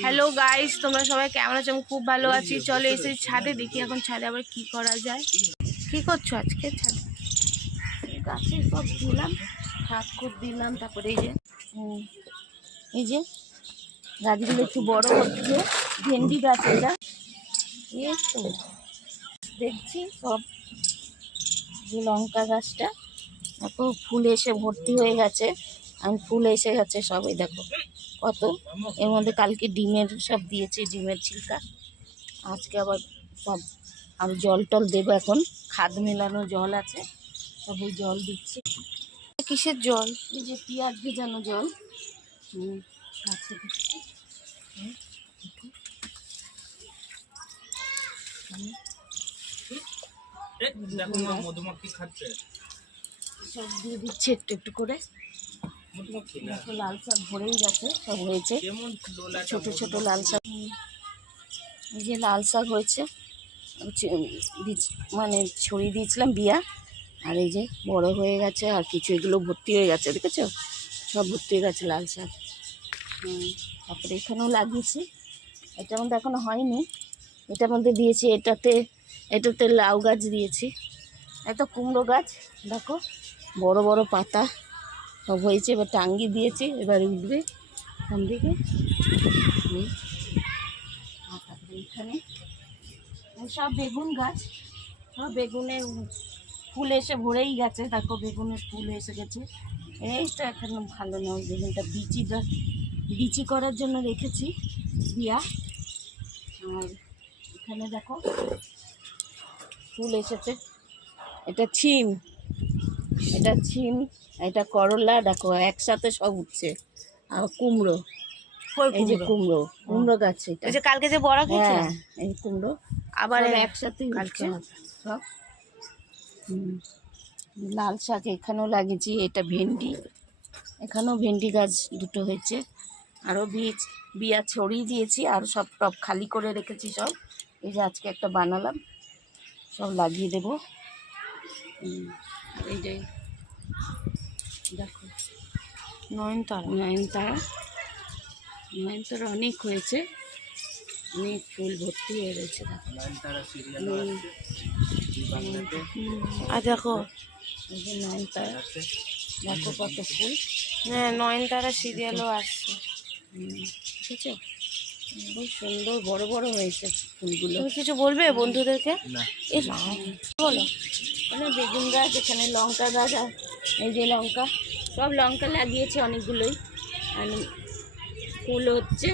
Hello guys, তোমরা সবাই কেমন আছো? আমি খুব ভালো আছি। চলো এসে ছাদে দেখি এখন ছাদে আবার কি করা যায়। কি করছো আজকে ছাদে? গাছে সব দিলাম, খাদ খুদ দিলাম। তারপরে এই যে গাছগুলো একটু বড় হচ্ছে, ভেন্ডি গাছ এটা। এই তো দেখছি সব যে লঙ্কা গাছটা দেখো ফুল এসে ভর্তি হয়ে গেছে। আমি ফুল এসে গেছে সব, এই দেখো কত। এর মধ্যে কালকে ডিমের সব দিয়েছি, ডিমের ছিলকা। আজকে আবার সব আরো জল টল দেবো, এখন খাদ মেলানো জল আছে, সব ওই জল দিচ্ছি। কিসের জল? এই যে পেঁয়াজ ভেজানো জল। গাছে দিচ্ছি। মধুমাখি খাচ্ছে, সব দিয়ে দিচ্ছে একটু একটু করে। লাল শাক ভরেই গেছে, সব হয়েছে ছোট ছোট লাল শাক। এই যে লাল শাক হয়েছে, মানে ছড়িয়ে দিয়েছিলাম বিয়া। আর এই যে বড় হয়ে গেছে, আর কিছু এগুলো ভর্তি হয়ে গেছে, দেখেছো সব ভর্তি হয়ে গেছে লাল শাক। তারপরে এখানেও লাগিয়েছি, এটার মধ্যে এখনো হয়নি, এটার মধ্যে দিয়েছি। এটাতে লাউ গাছ দিয়েছি, একটা কুমড়ো গাছ দেখো বড় বড় পাতা সব হয়েছে। এবার টাঙ্গি দিয়েছি, এবার উঠবে ওখান দিকে। তারপরে এখানে সব বেগুন গাছ, সব বেগুনের ফুল এসে ভরেই গেছে, দেখো বেগুনের ফুল এসে গেছে। এইটা এখন ভালো না, ওই বেগুনটা বিচি করার জন্য রেখেছি দিয়া। আর এখানে দেখো ফুল এসেছে, এটা ছিম, এটা করলা, দেখো একসাথে সব উঠছে। আর কুমড়ো, এই যে কুমড়ো গাছ, এটা কালকে যে বড় খেয়েছে, হ্যাঁ এই কুমড়ো আবার একসাথে উঠছে সব। লাল শাক এখানেও লাগিয়েছি, এটা ভেন্ডি, এখানেও ভেন্ডি গাছ দুটো হয়েছে। আরও বিয়া ছড়িয়ে দিয়েছি, আর সব টব খালি করে রেখেছি সব। এই যে আজকে একটা বানালাম, সব লাগিয়ে দেব। এই যে দেখো নয়নতারা অনেক হয়েছে, অনেক ফুল ভর্তি হয়ে রয়েছে। আর দেখো এই যে নয়নতারা, দেখো কত ফুল। হ্যাঁ, নয়নতারা সিরিয়ালও আসছে, ঠিক আছে। খুব সুন্দর বড় বড় হয়েছে ফুলগুলো। তুমি কিছু বলবে বন্ধুদেরকে? বলো। এখানে বেগুন গাছ, এখানে লঙ্কা গাছ, আর এই যে লঙ্কা, সব লঙ্কা লাগিয়েছে অনেকগুলোই, আর ফুল হচ্ছে।